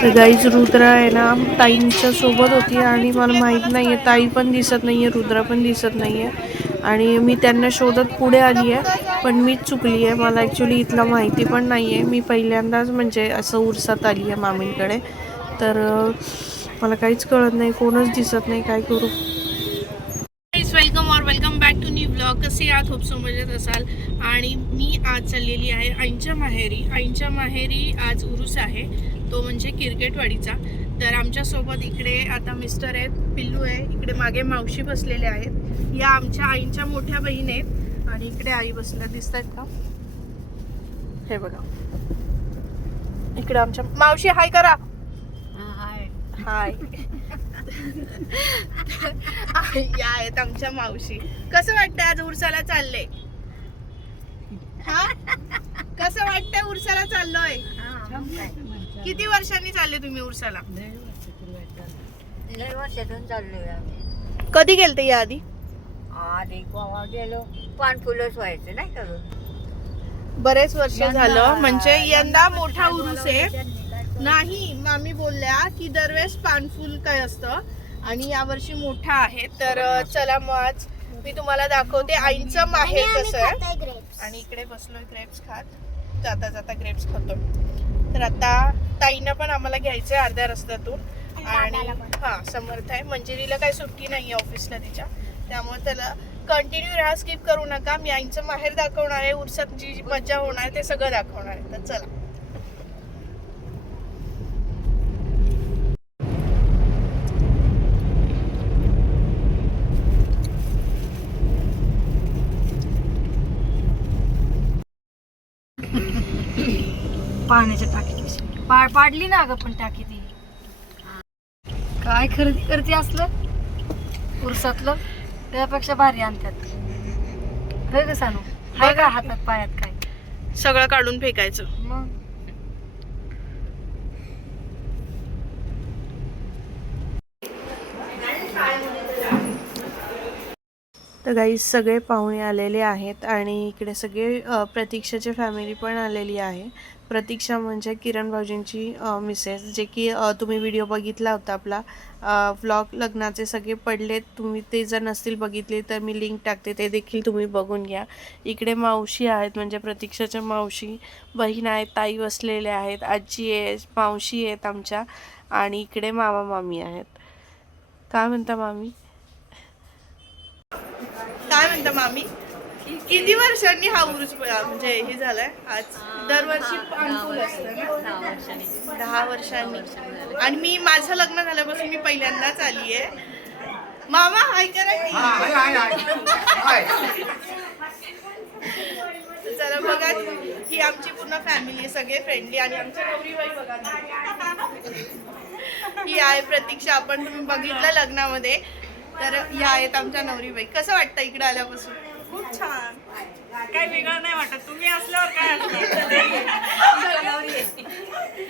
तर गाईज रुद्र आहे ना ताईंच्या सोबत होती आणि मला माहीत नाही आहे, ताई पण दिसत नाही आहे, रुद्र पण दिसत नाही आहे आणि मी त्यांना शोधत पुढे आली आहे. पण मीच चुकली आहे, मला ॲक्च्युली इथलं माहिती पण नाही आहे. मी पहिल्यांदाच म्हणजे असं उरसात आली आहे मामींकडे. तर मला काहीच कळत नाही, कोणच दिसत नाही, काय करू. वेलकम और welcome back to new blog. कसे आहात? होप सो मजेत असाल. आणि मी आज चाललेली आहे आईंच्या माहेरी. आईंच्या माहेरी आज उरूस आहे, तो म्हणजे क्रिकेटवाडीचा. तर आमच्यासोबत इकडे आता मिस्टर आहेत, पिल्लू आहे, इकडे मागे मावशी बसलेले आहेत. या आमच्या आईंच्या मोठ्या बहीण आहेत आणि इकडे आई बसल्या दिसत आहेत का, हे बघा. इकडे आमच्या मावशी हाय करा. हाय. या आहेत आमच्या मावशी. कसं वाटतंय आज उरसाला चाललंय? हा, कसं वाटतंय उरसाला चाललोय? किती वर्षांनी चालले तुम्ही उरसाला? 1.5 वर्षातून चाललोय आम्ही. कधी गेलते या आधी? आधी गोवा गेलो, पानफुलंच व्हायचं नाही का. बरेच वर्ष झालं. म्हणजे यंदा मोठा उरूस आहे. नाही, मामी बोलल्या की दरवेळेस पानफुल काय असतं आणि यावर्षी मोठा आहे. तर चला मग आज मी तुम्हाला दाखवते आईंचं माहेर कसं आहे. आणि इकडे बसलोय ग्रेप्स खात, जाता जाता ग्रेप्स खातो. तर आता ताईंना पण आम्हाला घ्यायचंय अर्ध्या रस्त्यातून. आणि हा समर्थ आहे, मंजिरीला काही सुट्टी नाही आहे ऑफिसला तिच्या, त्यामुळे त्याला कंटिन्यू राहा, स्किप करू नका. मी आईंचं माहेर दाखवणार आहे, उरसात जी मजा होणार ते सगळं दाखवणार आहे. तर चला. पाण्याच्या टाकी पाडली ना अगं, पण टाकी ती काय खरेदी करते असलं उरसातलं, त्यापेक्षा भारी आणतात. होय का सानू? हाय का हातात पायात काय सगळं काढून फेकायचं. मग तर गाईज सगळे पाहुणे आलेले आहेत आणि इकडे सगळे प्रतीक्षाची फॅमिली पण आलेली आहे. प्रतीक्षा म्हणजे किरण भाऊजींची मिसेस, जे की तुम्ही व्हिडिओ बघितला होता आपला व्लॉग लग्नाचे सगळे पडलेत. तुम्ही ते जर नसतील बघितले तर मी लिंक टाकते, ते देखील तुम्ही बघून घ्या. इकडे मावशी आहेत, म्हणजे प्रतीक्षाच्या मावशी, बहीण आहेत, ताई बसलेल्या आहेत, आजी आहे, मावशी आहेत आमच्या, आणि इकडे मामा मामी आहेत. काय म्हणता मामी? काय म्हणता मामी? किती वर्षांनी हा उरूस म्हणजे हे झालाय आज? दरवर्षी पानफुल असतं ना? 10 वर्षांनी. आणि मी माझं लग्न झाल्यापासून मी पहिल्यांदाच आली आहे. मामा हाय करा. चला बघा, ही आमची पूर्ण फॅमिली आहे, सगळे फ्रेंडली. आणि आमची नवरीबाई बघा, ही आहे प्रतीक्षा, आपण तुम्ही बघितलं लग्नामध्ये. तर या आहेत आमच्या नवरीबाई. कसं वाटतं इकडे आल्यापासून? खूप छान, काय वेगळं नाही वाटत. तुम्ही असल्यावर काय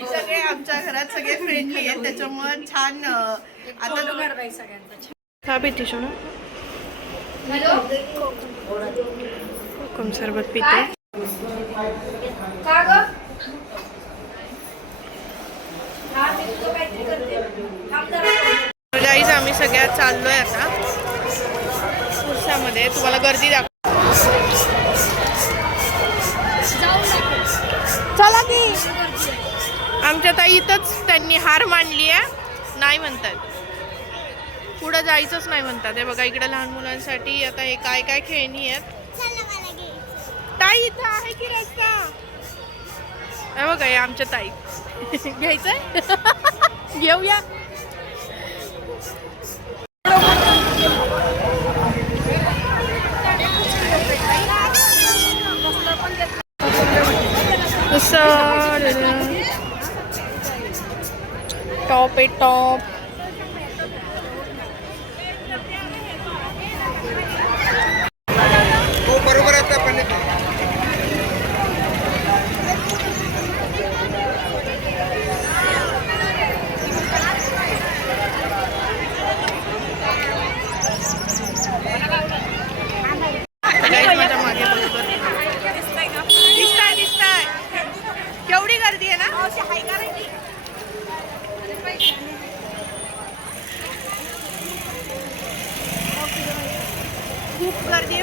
सगळे आमच्या घरात सगळे फ्रेंडली आहेत, त्याच्यामुळे छान. आता का पिते सोना? कोकम सरबत पिते. गाईज आम्ही सगळ्या चाललोय आता उरसामध्ये. तुम्हाला गर्दी दाखव. चला की. आमच्या ताई इथंच त्यांनी हार मांडली आहे, नाही म्हणतात, पुढं जायचंच नाही म्हणतात. हे बघा इकडे लहान मुलांसाठी आता हे काय काय खेळणी आहेत. ताई इथं आहे की रस्ता? हे बघा हे आमच्या ताई. घ्यायचंय? घेऊया. टॉप आहे टॉप. बरोबर आहे आपण. दिसताय केवढी गर्दी आहे ना.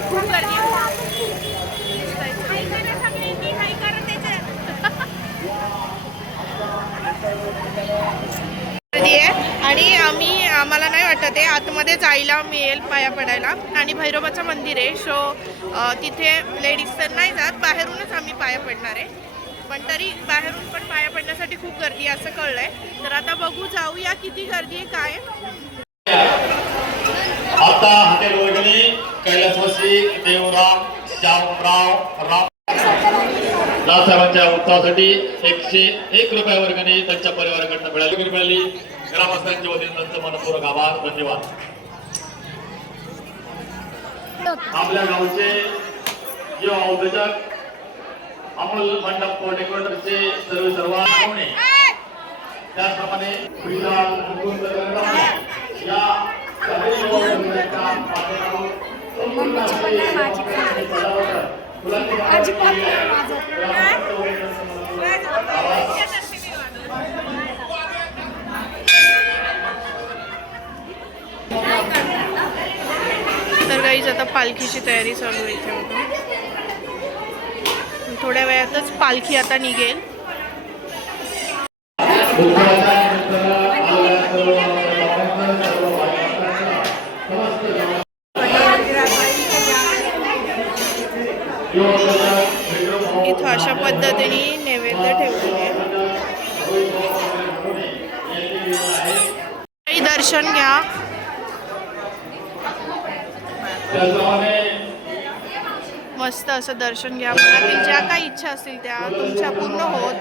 खूप गर्दी आहे आणि आम्हाला नाही वाटत आहे आतमध्ये जायला मिळेल पाया पडायला आणि भैरवाचं मंदिर आहे सो तिथे लेडीज तर नाही जात, बाहेरूनच आम्ही पाया पडणार आहे. पण तरी बाहेरून पण पाया पडण्यासाठी खूप गर्दी आहे असं कळलंय. तर आता बघू जाऊया किती गर्दी आहे काय. आता हॉटेल वर्गणी कैलासवासी देवराम श्यामराव रावसाहेबांच्या उत्सवासाठी 101 रुपये वर्गणी त्यांच्या परिवाराकडनं मिळाली. ग्रामस्थांच्या वतीने त्यांचं मनपूर्वक आभार, धन्यवाद. आपल्या गावचे युवा उद्योजक अमोल मंडप डेकोरेटरचे सर्व त्याचप्रमाणे या तर गाईज आता पालखीची तयारी चालू आहे इथे बघा. थोड्या वेळातच पालखी आता निघेल. इथं अशा पद्धतीने नैवेद्य ठेवलेले आहे. दर्शन घ्या. मस्त असं दर्शन घ्या. मनातील ज्या काही इच्छा असतील त्या तुमच्या पूर्ण होत.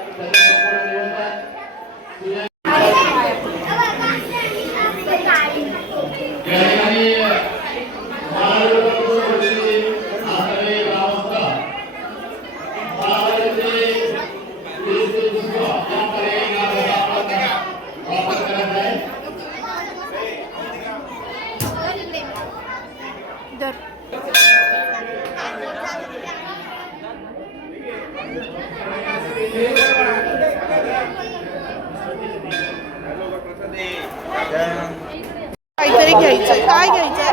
काहीतरी घ्यायचंय. काय घ्यायचंय?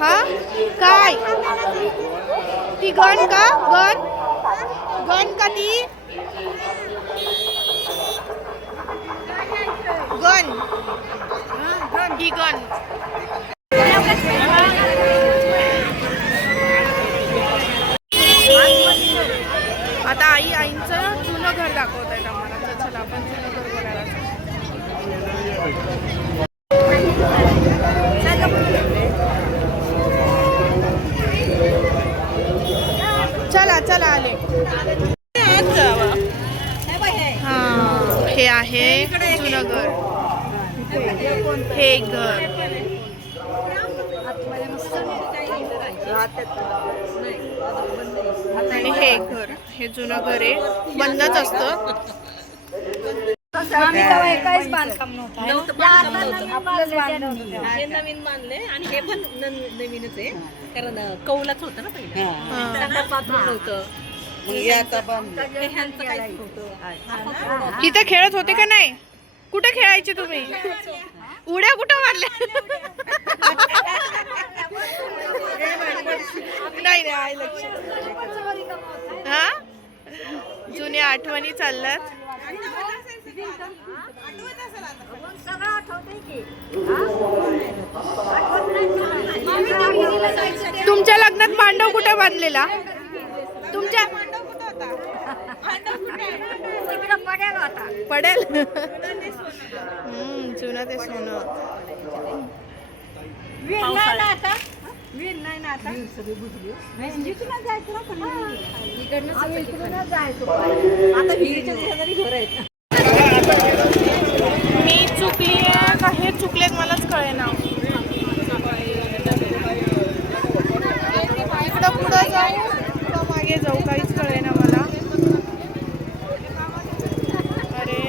हा काय ती गण का? गण का ती गण ही गण. आता आईंचं जुनं घर दाखवत आहेत आम्हाला. तर चला आपण जुनं घर बघायला चला चला आले. हा हे आहे जुनं घर. हे घर आणि हे घर हे जुनं घर आहे. बंदच असतं. काहीच बांधकाम नव्हतं. हे नवीन बांधले आणि हे पण नवीनच आहे कारण कौलाच होतं ना पहिलं. बाथरूम नव्हतं. इथे खेळत होते का नाही? कुठे खेळायचे तुम्ही? उड्या कुठं मारल्या? नाही रे आहे लक्ष. हा जुन्या आठवणी चालल्यात. तुमच्या लग्नात मांडव कुठे बांधलेला? तुमच्या पडेल. जुनं ते सोनं. मी चुकली आहे का हे चुकलेत मलाच कळेना. इकडं पुढं जाऊ का मागे जाऊ काहीच कळेना मला. अरे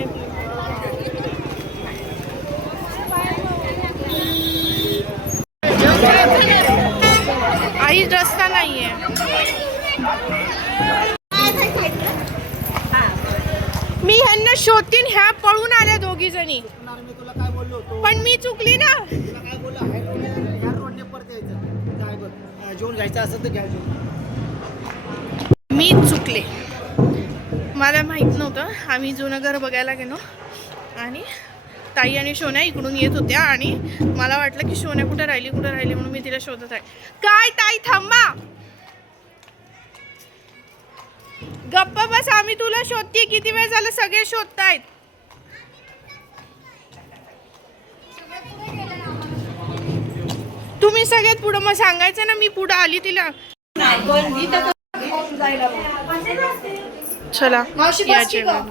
आई रस्ता नाहीये. मी ह्यांना शोधतीन. ह्या पळून आल्या दोघी जणी. पण मी चुकली ना. जेवण घ्यायचं असेल तर घ्या जेवण. मी चुकले, मला माहीत नव्हतं. आम्ही जुनं घर बघायला गेलो आणि ताई आणि सोन्या इकडून येत होत्या आणि मला वाटलं की सोन्या कुठे राहिली म्हणून मी तिला शोधत आहे. काय ताई थांबा, गप्पा बस, आम्ही तुला शोधते. किती वेळ झालं, सगळे शोधतायत. तुम्ही सगळ्यात पुढं, मग सांगायचं ना मी पुढं आली तिला. चला या जेवायला.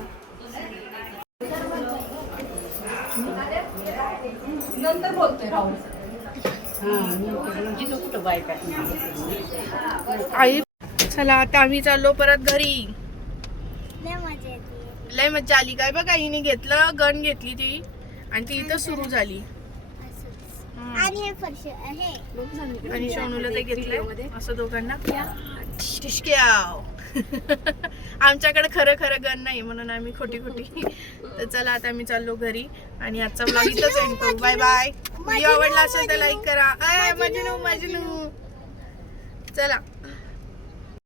आई चला आता आम्ही चाललो परत घरी. लय मजा आली. काय बघा, हिने घेतलं, गन घेतली ती आणि ती इथं सुरू झाली. आणि सोनूला ते घेतलंय असं दोघांना ठिशक्याव. आमच्याकडे खरं खरं गन नाही म्हणून आम्ही खोटी. तर चला आता आम्ही चाललो घरी आणि आजचा ब्लॉग इथंच एंड करू. Bye bye. व्हिडिओ आवडला असेल तर लाईक करा. मजनू चला.